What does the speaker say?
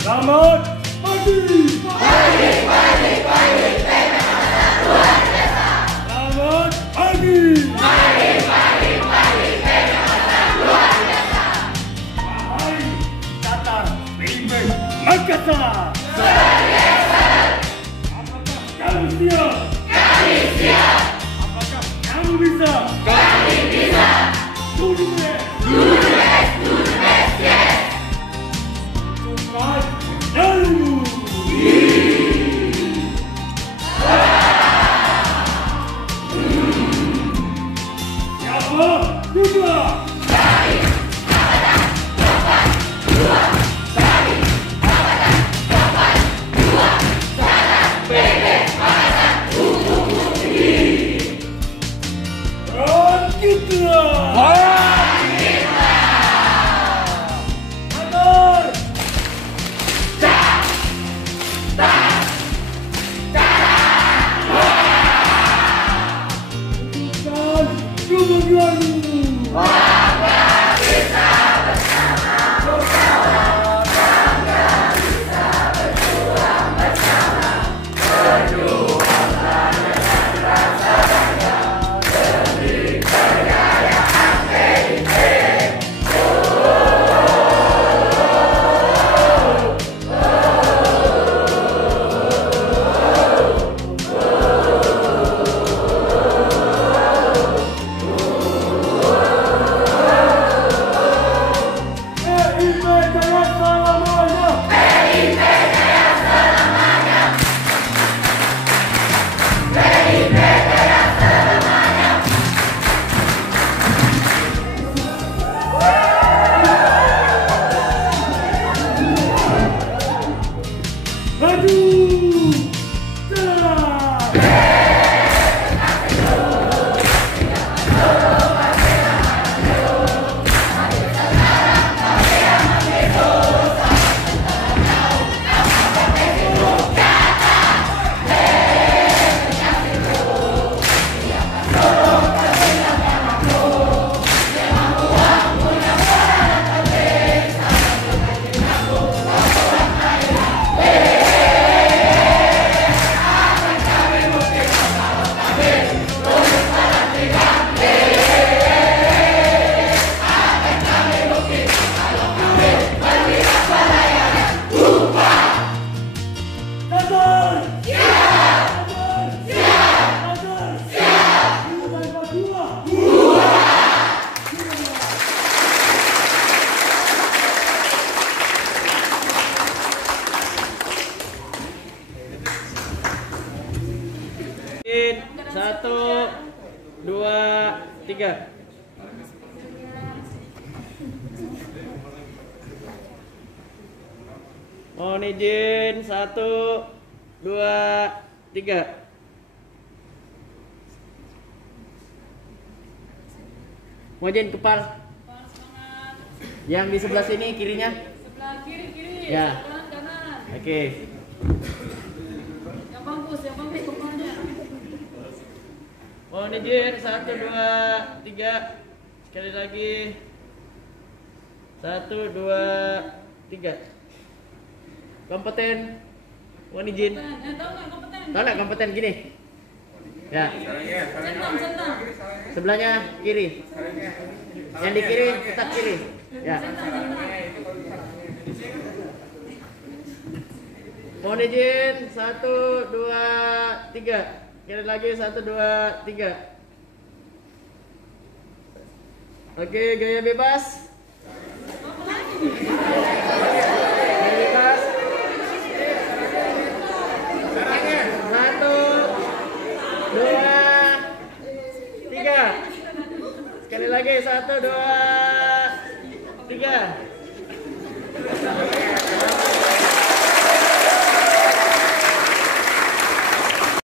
Selamat pagi. Pagi, PNS luar biasa. Selamat pagi. Pagi, PNS luar biasa. Hai, Tatar Pimpin Makassar. Luar biasa. Apakah kamu siap? Kami siap. Apakah kamu bisa? Kami bisa. Tulis. Yes. Cepat dahulu. Siapa? Juga. Satu, dua, tiga. Mohon izin, satu, dua, tiga. Mohon izin kepala. Yang di sebelah sini kirinya. Sebelah kiri, Ya. sebelah kanan. Oke. Yang bagus kepalanya. Mohon izin, satu, dua, tiga. Sekali lagi. Satu, dua, tiga. Kompeten. Mohon izin. Tahu nggak kompeten? Tahu nggak kompeten gini? Ya. Centang. Sebelahnya kiri. Yang di kiri tetap kiri. Ya. Mohon izin, satu, dua, tiga. Sekali lagi, satu, dua, tiga. Oke, gaya bebas. Gaya bebas. Satu, dua, tiga. Sekali lagi, satu, dua, tiga.